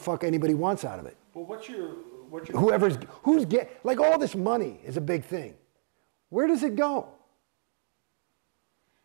fuck anybody wants out of it. Well, Like all this money is a big thing. Where does it go?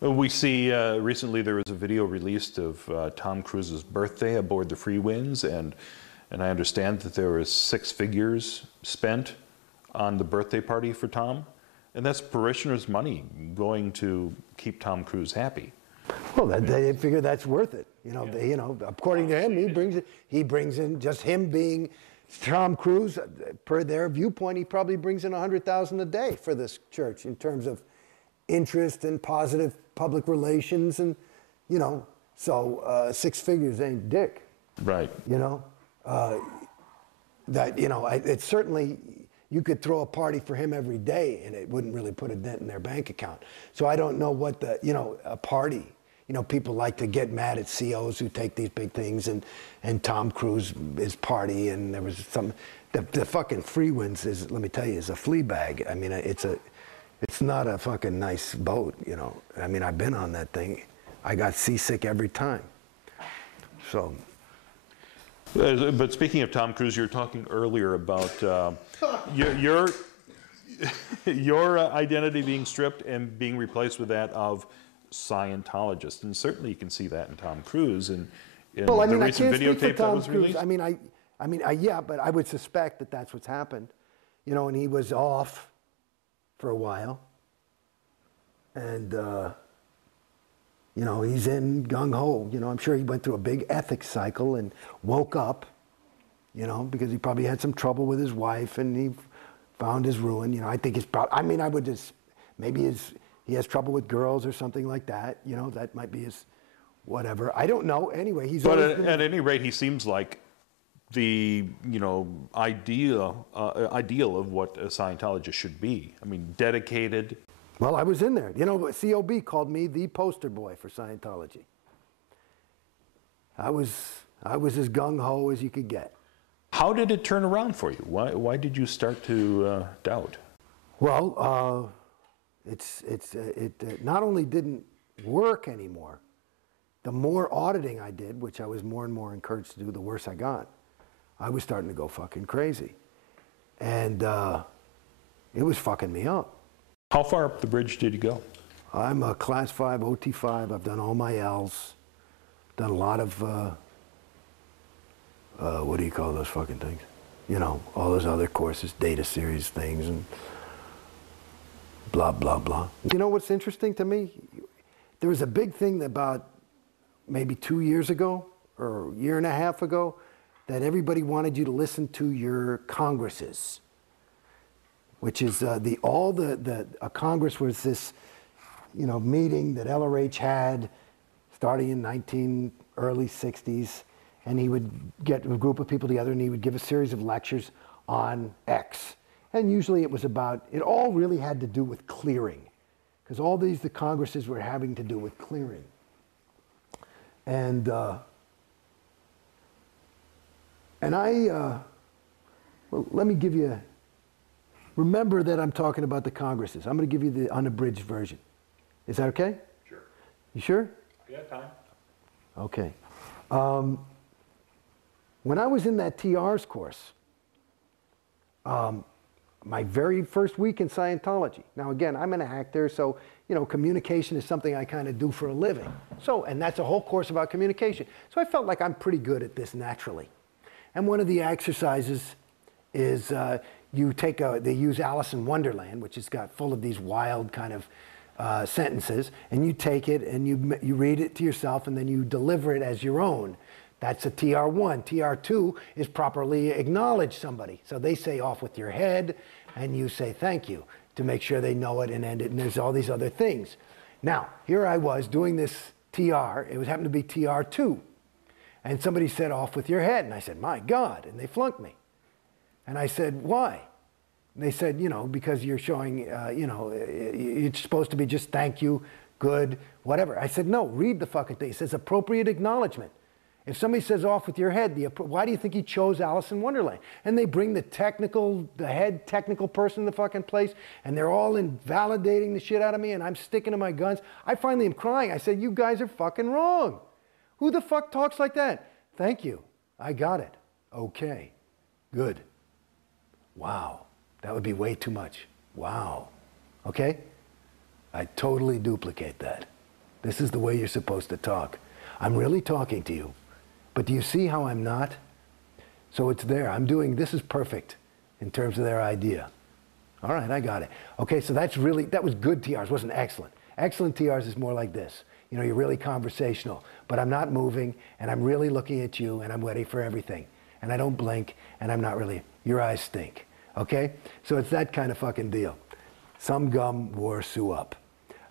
We see recently there was a video released of Tom Cruise's birthday aboard the Free Winds, and I understand that there was 6 figures spent on the birthday party for Tom, and that's parishioners' money going to keep Tom Cruise happy. Well, they figure that's worth it. According to him, he brings in just him being Tom Cruise. Per their viewpoint, he probably brings in $100,000 a day for this church in terms of interest and positive public relations, and so 6 figures ain't dick. Right. It's certainly, you could throw a party for him every day and it wouldn't really put a dent in their bank account. So I don't know what a party, people like to get mad at COs who take these big things, and Tom Cruise is party, and there was the fucking Free Winds is, let me tell you, is a flea bag. I mean, it's not a fucking nice boat, I mean, I've been on that thing. I got seasick every time. So. But speaking of Tom Cruise, you were talking earlier about your identity being stripped and being replaced with that of Scientologist, and certainly you can see that in Tom Cruise and in the recent videotape that was released. Yeah, but I would suspect that that's what's happened, and he was off for a while, and he's in gung-ho. I'm sure he went through a big ethics cycle and woke up, because he probably had some trouble with his wife and he found his ruin. I think he has trouble with girls or something like that. That might be his whatever. I don't know. Anyway, at any rate, he seems like the ideal of what a Scientologist should be. I mean, dedicated. Well, I was in there. COB called me the poster boy for Scientology. I was as gung-ho as you could get. How did it turn around for you? Why did you start to doubt? Well, it not only didn't work anymore, the more auditing I did, which I was more and more encouraged to do, the worse I got. I was starting to go fucking crazy. And it was fucking me up. How far up the bridge did you go? I'm a Class 5, OT5. I've done all my L's. Done a lot of, what do you call those fucking things? All those other courses, data series things, and blah, blah, blah. You know what's interesting to me? There was a big thing about maybe 2 years ago, or a year and a half ago, that everybody wanted you to listen to your congresses, which is a Congress was this, meeting that LRH had starting in early 60s, and he would get a group of people together and he would give a series of lectures on X. And usually it all really had to do with clearing, because all the congresses were having to do with clearing. And let me give you, remember that I'm talking about the congresses. I'm going to give you the unabridged version. Is that okay? Sure. You sure? Yeah, time. Okay. When I was in that TR's course, my very first week in Scientology. Now again, I'm an actor, so communication is something I kind of do for a living. And that's a whole course about communication. So I felt like I'm pretty good at this naturally. And one of the exercises is they use Alice in Wonderland, which is full of these wild kind of sentences, and you take it and you read it to yourself and then you deliver it as your own. That's a TR1. TR2 is properly acknowledge somebody. So they say off with your head and you say thank you to make sure they know it and end it, and there's all these other things. Now, here I was doing this TR, it happened to be TR2, and somebody said off with your head, and I said, my God, and they flunked me. And I said, why? And they said, because you're showing, it's supposed to be just thank you, good, whatever. I said, no, read the fucking thing. It says appropriate acknowledgement. If somebody says off with your head, why do you think he chose Alice in Wonderland? And they bring the head technical person in the fucking place, and they're all invalidating the shit out of me, and I'm sticking to my guns. I finally am crying. I said, you guys are fucking wrong. Who the fuck talks like that? Thank you. I got it. Okay. Good. Wow. That would be way too much. Wow. Okay? I totally duplicate that. This is the way you're supposed to talk. I'm really talking to you. But do you see how I'm not? So it's there. This is perfect in terms of their idea. All right, I got it. Okay, so that was good TRs, wasn't excellent. Excellent TRs is more like this. You know, you're really conversational, but I'm not moving, and I'm really looking at you, and I'm ready for everything. And I don't blink, and I'm not really, your eyes stink. Okay? So it's that kind of fucking deal. Some gum wore Sue up.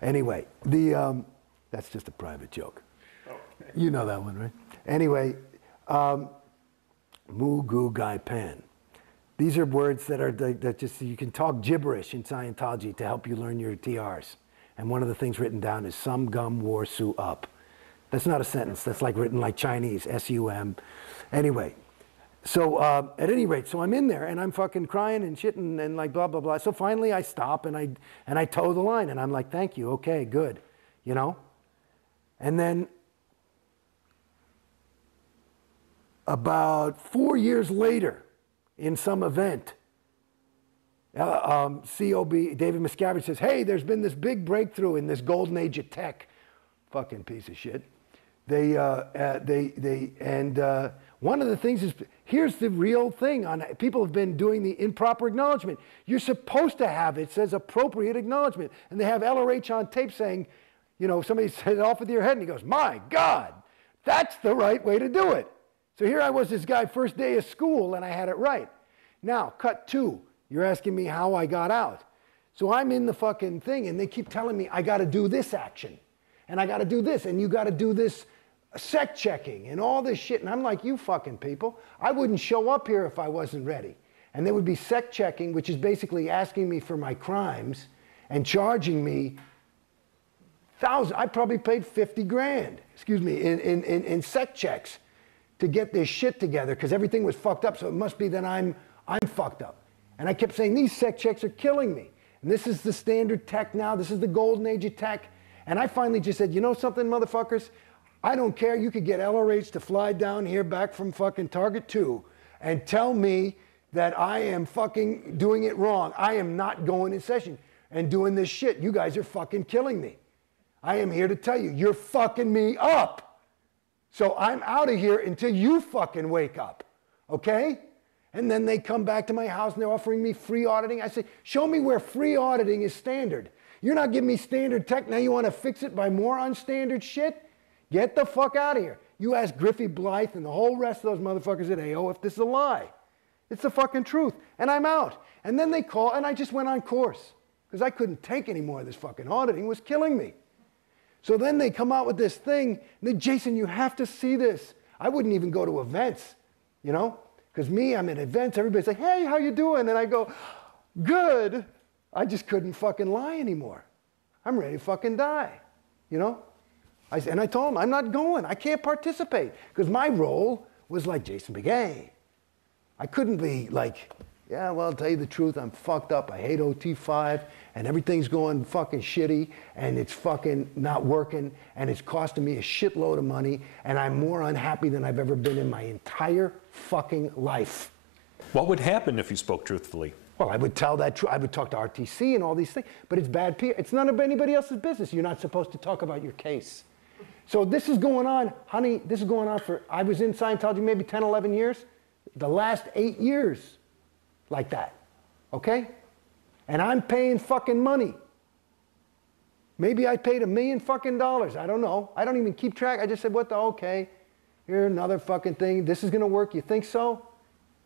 Anyway, that's just a private joke. Okay. You know that one, right? Anyway, Mu Gu Gai Pan. These are words that just, you can talk gibberish in Scientology to help you learn your TRs. And one of the things written down is some gum wore Sue up. That's not a sentence. That's like written like Chinese, S-U-M. Anyway, so at any rate, so I'm in there and I'm fucking crying and shitting and like blah, blah, blah. So finally I stop and I toe the line and I'm like, thank you, okay, good, you know? And then about 4 years later, in some event, COB, David Miscavige says, hey, there's been this big breakthrough in this golden age of tech. Fucking piece of shit. One of the things is, here's the real thing. People have been doing the improper acknowledgement. You're supposed to have, it says appropriate acknowledgement. And they have LRH on tape saying, you know, somebody said off with your head and he goes, my God, that's the right way to do it. So here I was, this guy, first day of school, and I had it right. Now, cut two. You're asking me how I got out. So I'm in the fucking thing, and they keep telling me I got to do this action, and I got to do this, and you got to do this sec checking, and all this shit. And I'm like, you fucking people, I wouldn't show up here if I wasn't ready. And there would be sec checking, which is basically asking me for my crimes and charging me thousands. I probably paid 50 grand, excuse me, in sec checks to get this shit together because everything was fucked up. So it must be that I'm fucked up. And I kept saying, these sec checks are killing me. And this is the standard tech now. This is the golden age of tech. And I finally just said, you know something, motherfuckers? I don't care. You could get LRH to fly down here back from fucking Target 2 and tell me that I am fucking doing it wrong. I am not going in session and doing this shit. You guys are fucking killing me. I am here to tell you, you're fucking me up. So I'm out of here until you fucking wake up, okay? And then they come back to my house and they're offering me free auditing. I say, show me where free auditing is standard. You're not giving me standard tech, now you want to fix it by more unstandard shit? Get the fuck out of here. You ask Griffey Blythe and the whole rest of those motherfuckers at AO if this is a lie. It's the fucking truth. And I'm out. And then they call, and I just went on course because I couldn't take any more of this fucking auditing. It was killing me. So then they come out with this thing, and then, Jason, you have to see this. I wouldn't even go to events, you know? Because me, I'm at events, everybody's like, hey, how you doing? And I go, good. I just couldn't fucking lie anymore. I'm ready to fucking die, you know? And I told him, I'm not going. I can't participate. Because my role was like Jason Beghe. I couldn't be like, yeah, well, I'll tell you the truth, I'm fucked up. I hate OT5, and everything's going fucking shitty, and it's fucking not working, and it's costing me a shitload of money, and I'm more unhappy than I've ever been in my entire fucking life. What would happen if you spoke truthfully? Well, I would tell that truth. I would talk to RTC and all these things, but it's bad PR. It's none of anybody else's business. You're not supposed to talk about your case. So this is going on, honey, this is going on for, I was in Scientology maybe 10, 11 years. The last 8 years. Like that, okay? And I'm paying fucking money. Maybe I paid $1 million fucking dollars. I don't know. I don't even keep track. I just said, what the, okay, here, another fucking thing. This is gonna work, you think so?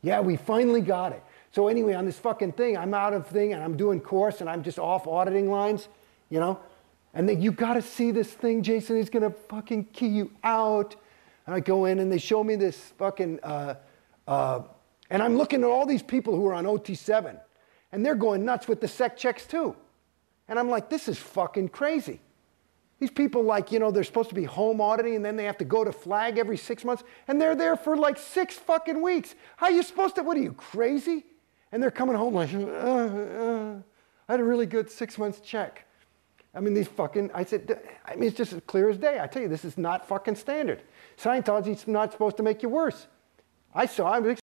Yeah, we finally got it. So anyway, on this fucking thing, I'm out of thing and I'm doing course and I'm just off auditing lines, you know? And then you gotta see this thing, Jason, is gonna fucking key you out. And I go in and they show me this fucking, and I'm looking at all these people who are on OT7, and they're going nuts with the sec checks too. And I'm like, this is fucking crazy. These people, like, you know, they're supposed to be home auditing, and then they have to go to flag every 6 months, and they're there for like 6 fucking weeks. How are you supposed to, what are you, crazy? And they're coming home like, I had a really good 6 months check. I mean, these fucking, I said, I mean, it's just as clear as day. I tell you, this is not fucking standard. Scientology's not supposed to make you worse. I was